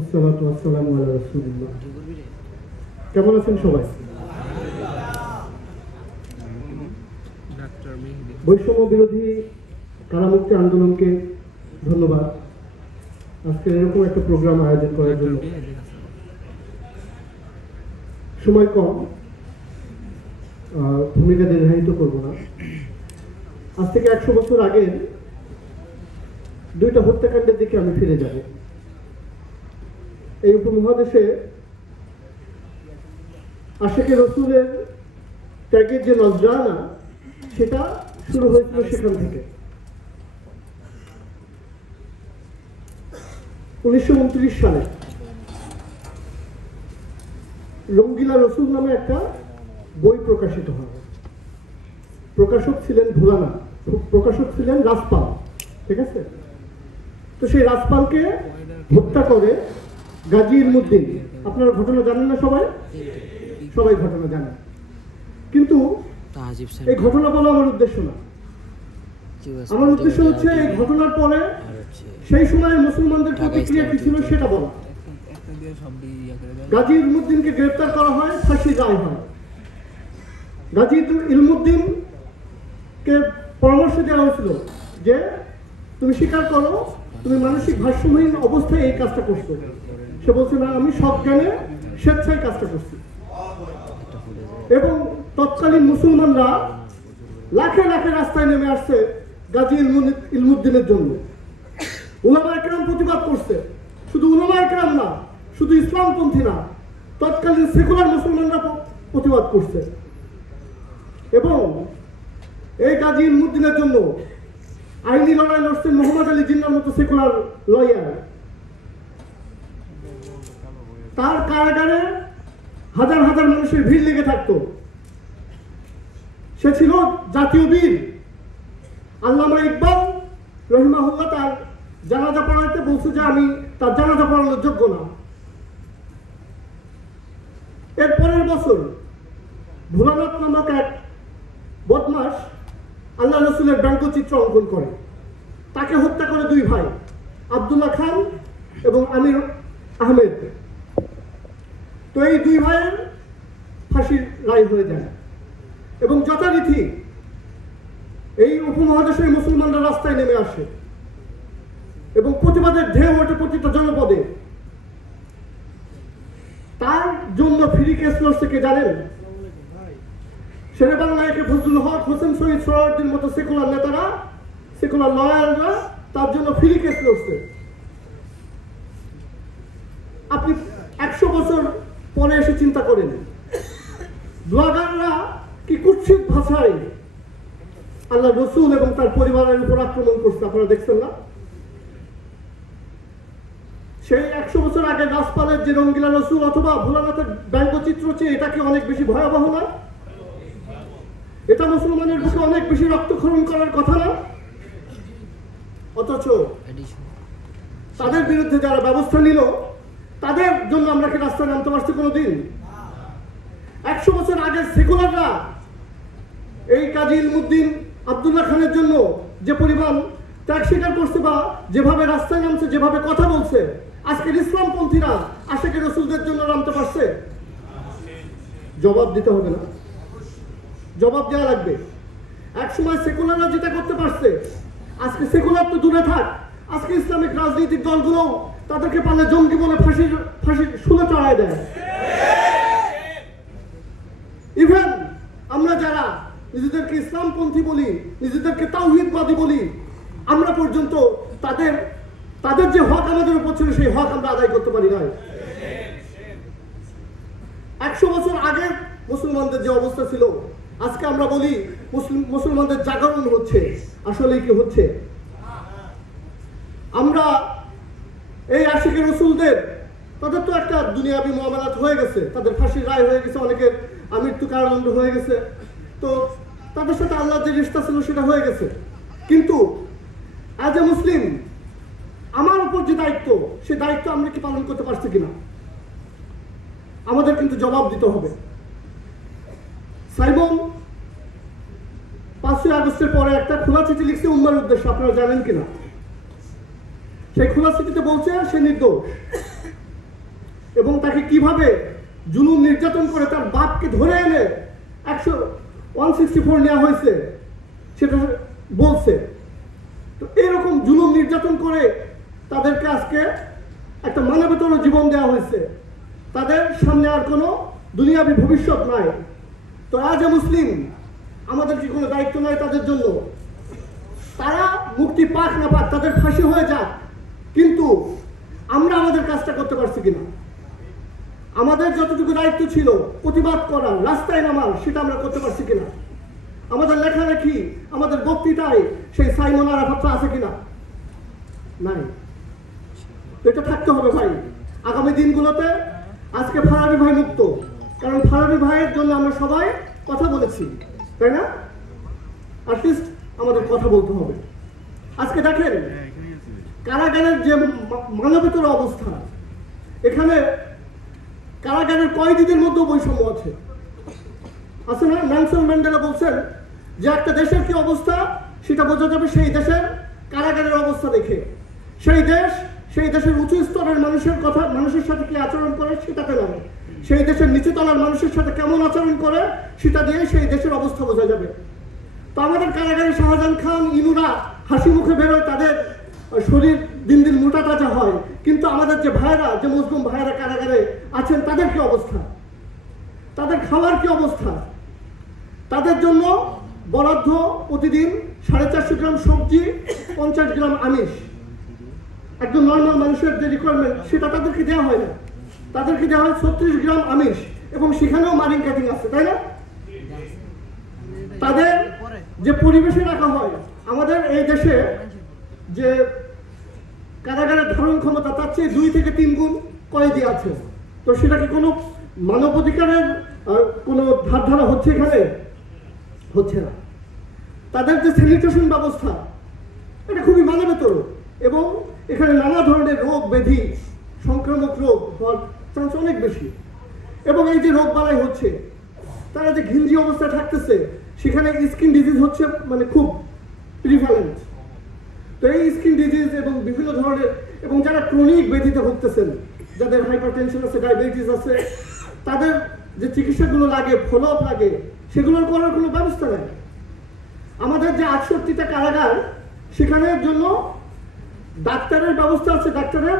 আসসালাতু ওয়াসসালামু আলা রাসূলিল্লাহ। কেমন আছেন সবাই? বৈষম্য বিরোধী কারামুক্তি আন্দোলনকে ধন্যবাদ আজকে এরকম একটা প্রোগ্রাম আয়োজন করার জন্য। সময় কম, ভূমিকা দীর্ঘায়িত করব না। আজ থেকে 100 বছর আগে দুইটা হত্যাকাণ্ডের দিকে আমি ফিরে যাব। এই উপমহাদেশে আশিকে রসুলের ত্যাগের যে নজরানা, সেটা শুরু হয়েছিল সেখান থেকে। 1929 সালে রঙ্গিলা রসুল নামে একটা বই প্রকাশিত হয়। প্রকাশক ছিলেন ভুলানা, প্রকাশক ছিলেন রাজপাল। ঠিক আছে? তো সেই রাজপালকে হত্যা করে গাজী ইলমুদ্দিন। আপনারা ঘটনা জানেন না? সবাই ঘটনা জানেন, কিন্তু এই ঘটনা বলা আমার উদ্দেশ্য না। আমার উদ্দেশ্য হচ্ছে এই ঘটনার পরে সেই সময় মুসলমানদের প্রতিক্রিয়া কি ছিল সেটা বলা। গাজী ইলমুদ্দিনকে গ্রেফতার করা হয়, ফাঁসি রায় হয়। গাজী ইলমুদ্দিনকে পরামর্শ দেওয়া হয়েছিল যে তুমি স্বীকার করো তুমি মানসিক ভারসাম্যহীন অবস্থায় এই কাজটা করছো। সে বলছে না, আমি সজ্ঞানে স্বেচ্ছায় কাজটা করছি। এবং তৎকালীন মুসলমানরা লাখে লাখে রাস্তায় নেমে আসছে গাজী ইলমুদ্দিনের জন্য। উলামায়ে কেরাম প্রতিবাদ করছে। শুধু উলামায়ে কেরাম না, শুধু ইসলামপন্থী না, তৎকালীন সেকুলার মুসলমানরা প্রতিবাদ করছে। এবং এই গাজী ইলমুদ্দিনের জন্য আইনি লড়াই লড়ছেন মোহাম্মদ আলী জিন্নার মতো সেকুলার লয়ার। তার কারাগারে হাজার হাজার মানুষের ভিড় লেগে থাকতো। সে ছিল জাতীয় বীর। আল্লামা ইকবাল রহিমাহুল্লাহ তার জানাজা পড়াইতে বলছে যে আমি তার জানাজা পড়ানোর যোগ্য না। এর পরের বছর ভোলানাথ নামক এক বদমাস আল্লাহ রসুলের ব্যঙ্গচিত্র অঙ্কন করে। তাকে হত্যা করে দুই ভাই, আব্দুল্লাহ খান এবং আমির আহমেদ। তো এই দুই ভাইয়ের ফাঁসির রায় হয়ে যায় এবং যথারীতি এই উপমহাদেশের মুসলমানরা রাস্তায় নেমে আসে এবং প্রতিবাদের ঢেউ ওঠে প্রতিটা জনপদে। তার জন্য ফ্রি কেস লড়ছে কে জানেন? শেরে বাংলা একে ফজলুল হক, হোসেন শহীদ সোহরাওয়ার্দীর মতো সেকুলার নেতারা, সেকুলার লয়াররা তার জন্য ফ্রি কেস লড়ছে। আপনি 100 বছর পরে এসে চিন্তা করেন, ব্লগাররা কি কুৎসিত ভাষায় আল্লাহ রসুল এবং তার পরিবারের উপর আক্রমণ করছে, আপনারা দেখছেন না? সেই 100 বছর আগে রাজপালের যে রঙ্গিলা রসুল অথবা ভোলানাথের ব্যঙ্গচিত্র চেয়ে এটা কি অনেক বেশি ভয়াবহ না? এটা মুসলমানের বুকে অনেক বেশি রক্তক্ষরণ করার কথা না? অথচ তাদের বিরুদ্ধে যারা ব্যবস্থা নিল, তাদের জন্য আমরা কি রাস্তায় নামতে পারছি কোনোদিন? 100 বছর আগে সেকুলাররা এই গাজী ইলমুদ্দিন, আব্দুল্লাহ খানের জন্য যে পরিমাণ ত্যাগ স্বীকার করছে বা যেভাবে রাস্তায় নামছে, যেভাবে কথা বলছে, আজকের ইসলামপন্থীরা আশিকে রসুলদের জন্য নামতে পারছে? জবাব দিতে হবে না? জবাব দেওয়া লাগবে। এক সময় সেকুলাররা যেটা করতে পারছে, আজকে সেকুলার তো দূরে থাক, আজকে ইসলামিক রাজনৈতিক দলগুলো তাদেরকে পারলে জঙ্গি বলে ফাঁসির শুলে চড়ায় দেয়। ইভেন আমরা যারা নিজেদেরকে ইসলামপন্থী বলি, নিজেদেরকে তাওহীদবাদী বলি, আমরা পর্যন্ত তাদের যে হক আমাদের উপর ছিল সেই হক আমরা আদায় করতে পারি নাই। 100 বছর আগে মুসলমানদের যে অবস্থা ছিল, আজকে আমরা বলি মুসলমানদের জাগরণ হচ্ছে। আসলে কি হচ্ছে? আমরা এই আশিকে রসুলদের, তাদের তো একটা দুনিয়াবি মুআমালাত হয়ে গেছে, তাদের ফাঁসির রায় হয়ে গেছে, অনেকের মৃত্যু কারাদণ্ড হয়ে গেছে। তো তাদের সাথে আল্লাহর যে রিশতা ছিল সেটা হয়ে গেছে। কিন্তু অ্যাজ এ মুসলিম আমার উপর যে দায়িত্ব, সে দায়িত্ব আমরা কি পালন করতে পারছি কিনা আমাদের কিন্তু জবাব দিতে হবে। সাইমন 5ই আগস্টের পরে একটা খোলা চিঠি লিখছে উম্মার উদ্দেশ্যে, আপনারা জানেন কিনা? সেই খোলা চিঠিতে বলছে সে নির্দোষ। এবং তাকে কিভাবে জুলুম নির্যাতন করে তার বাপকে ধরে এনে 164 নেওয়া হয়েছে সেটা বলছে। তো এরকম জুলুম নির্যাতন করে তাদেরকে আজকে একটা মানবতর জীবন দেওয়া হয়েছে, তাদের সামনে আর কোনো দুনিয়াবী ভবিষ্যৎ নাই। তো আজ মুসলিম আমাদের কি কোনো দায়িত্ব নাই তাদের জন্য? তারা মুক্তি পাক না পাক, তাদের ফাঁসি হয়ে যাক, কিন্তু আমরা আমাদের কাজটা করতে পারছি কিনা? আমাদের যতটুকু দায়িত্ব ছিল প্রতিবাদ করার, রাস্তায় নামার, সেটা আমরা করতে পারছি কিনা? আমাদের লেখালেখি, আমাদের বক্তৃতায় সেই সাইমন আরাফাতটা আছে কিনা? নাই। এটা থাকতে হবে ভাই আগামী দিনগুলোতে। আজকে ফারাবী ভাই মুক্ত, কারণ ফারাবী ভাইয়ের জন্য আমরা সবাই কথা বলেছি, তাই না? অ্যাটলিস্ট আমাদের কথা বলতে হবে। আজকে দেখেন কারাগারের যে মানবতর অবস্থা, এখানে কারাগারের কয়েদিদের মধ্যেও বৈষম্য আছে না? নেলসন ম্যান্ডেলা বলছেন যে একটা দেশের কি অবস্থা সেটা বোঝা যাবে সেই দেশের কারাগারের অবস্থা দেখে। সেই দেশের উঁচু স্তরের মানুষের সাথে কি আচরণ করে সেটাতে নয়, সেই দেশের নিচু তলার মানুষের সাথে কেমন আচরণ করে সেটা দিয়ে সেই দেশের অবস্থা বোঝা যাবে। তো আমাদের কারাগারে শাহজাহান খান, ইনুরা হাসি মুখে বেরোয়, তাদের শরীর দিন দিন মোটা তাজা হয়, কিন্তু আমাদের যে ভাইরা, যে মুসলিম ভাইরা কারাগারে আছেন, তাদের কি অবস্থা? তাদের খাওয়ার কি অবস্থা? তাদের জন্য বরাদ্দ প্রতিদিন 450 গ্রাম সবজি, 50 গ্রাম আমিষ। একজন নর্মাল মানুষের যে রিকোয়ারমেন্ট সেটা তাদেরকে দেওয়া হয় না, তাদেরকে দেওয়া হয় 36 গ্রাম আমিষ, এবং সেখানেও মারিং কাটিং আছে, তাই না? তাদের যে পরিবেশে রাখা হয়, আমাদের এই দেশে যে কারাগারের ধারণ ক্ষমতা তার চেয়ে 2 থেকে 3 গুণ কয়েদি আছে। তো সেটা কি কোনো মানবাধিকারের কোনো ধারা হচ্ছে? এখানে হচ্ছে না। তাদের যে স্যানিটেশন ব্যবস্থা, এটা খুবই মানবেতর, এবং এখানে নানা ধরনের রোগ ব্যাধি, সংক্রামক রোগ হওয়ার চান্স অনেক বেশি। এবং এই যে রোগ বালাই হচ্ছে, তারা যে ঘিঞ্জি অবস্থায় থাকতেছে, সেখানে স্কিন ডিজিজ হচ্ছে মানে খুব প্রিভ্যালেন্ট। তো এই স্কিন ডিজিজ এবং বিভিন্ন ধরনের, এবং যারা ক্রনিক ব্যাধিতে ভুগতেছেন, যাদের হাইপারটেনশন আছে, ডায়াবেটিস আছে, তাদের যে চিকিৎসাগুলো লাগে, ফলো আপ লাগে, সেগুলোর করার কোনো ব্যবস্থা নেই। আমাদের যে 68টা কারাগার, সেখানের জন্য ডাক্তারের ব্যবস্থা আছে, ডাক্তারের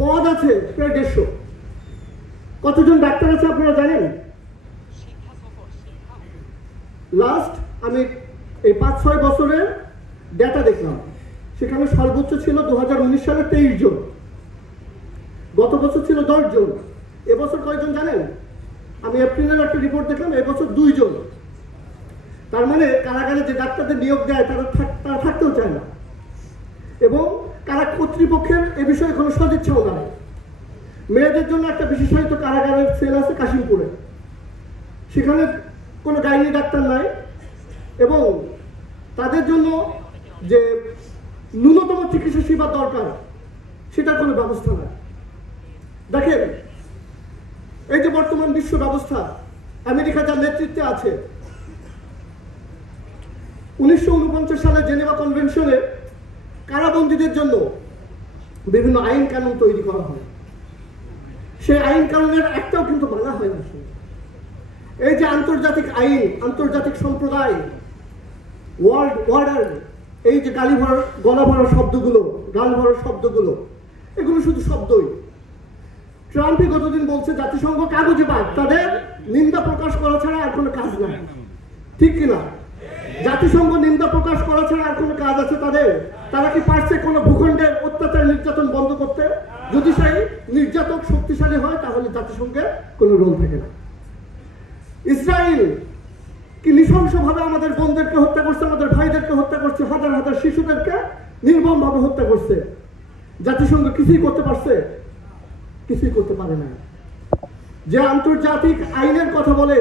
পদ আছে প্রায় 150। কতজন ডাক্তার আছে আপনারা জানেন? লাস্ট আমি এই 5-6 বছরের ডেটা দেখলাম, সেখানে সর্বোচ্চ ছিল 2019 সালে 23 জন, গত বছর ছিল 10 জন। এবছর কয়জন জানেন? আমি এপ্রিলের একটা রিপোর্ট দেখলাম, এবছর 2 জন। তার মানে কারাগারে যে ডাক্তারদের নিয়োগ দেয় তারা থাকতেও চায় না, এবং কারা কর্তৃপক্ষের এ বিষয়ে কোনো সদিচ্ছাও নাই। মেয়েদের জন্য একটা বিশেষায়িত কারাগারের সেল আছে কাশিমপুরে, সেখানে কোনো গাইনি ডাক্তার নাই, এবং তাদের জন্য যে ন্যূনতম চিকিৎসা সেবা দরকার সেটার কোনো ব্যবস্থা নাই। দেখেন এই যে বর্তমান বিশ্ব ব্যবস্থা, আমেরিকা যার নেতৃত্বে আছে, 1949 সালে জেনেভা কনভেনশনে কারাবন্দীদের জন্য বিভিন্ন আইন কানুন তৈরি করা হয়। সেই আইন কানুনের একটাও কিন্তু মানা হয় না। এই যে আন্তর্জাতিক আইন, আন্তর্জাতিক সম্প্রদায়, ওয়ার্ল্ড অর্ডার, এই যে গলা ভরা শব্দগুলো, গাল ভরা শব্দগুলো, এগুলো শুধু শব্দই। ট্রাম্পই গতদিন বলছে জাতিসংঘ কাগজে পায়, তাদের নিন্দা প্রকাশ করা ছাড়া আর কোনো কাজ নাই, ঠিক কিনা? জাতিসংঘ নিন্দা প্রকাশ করা ছাড়া আর কোনো কাজ আছে তাদের? তারা কি পারছে কোনো ভূখণ্ডের অত্যাচার নির্যাতন বন্ধ করতে? যদি সেই নির্যাতক শক্তিশালী হয়, তাহলে জাতিসংঘের কোনো রোল থাকে না। ইসরায়েল কি নৃশংসভাবে আমাদের বোনদেরকে হত্যা করছে, আমাদের ভাইদেরকে হত্যা করছে, হাজার হাজার শিশুদেরকে নির্মমভাবে হত্যা করছে। জাতিসংঘ কিছুই করতে পারছে? কিছুই করতে পারে না। যে আন্তর্জাতিক আইনের কথা বলে,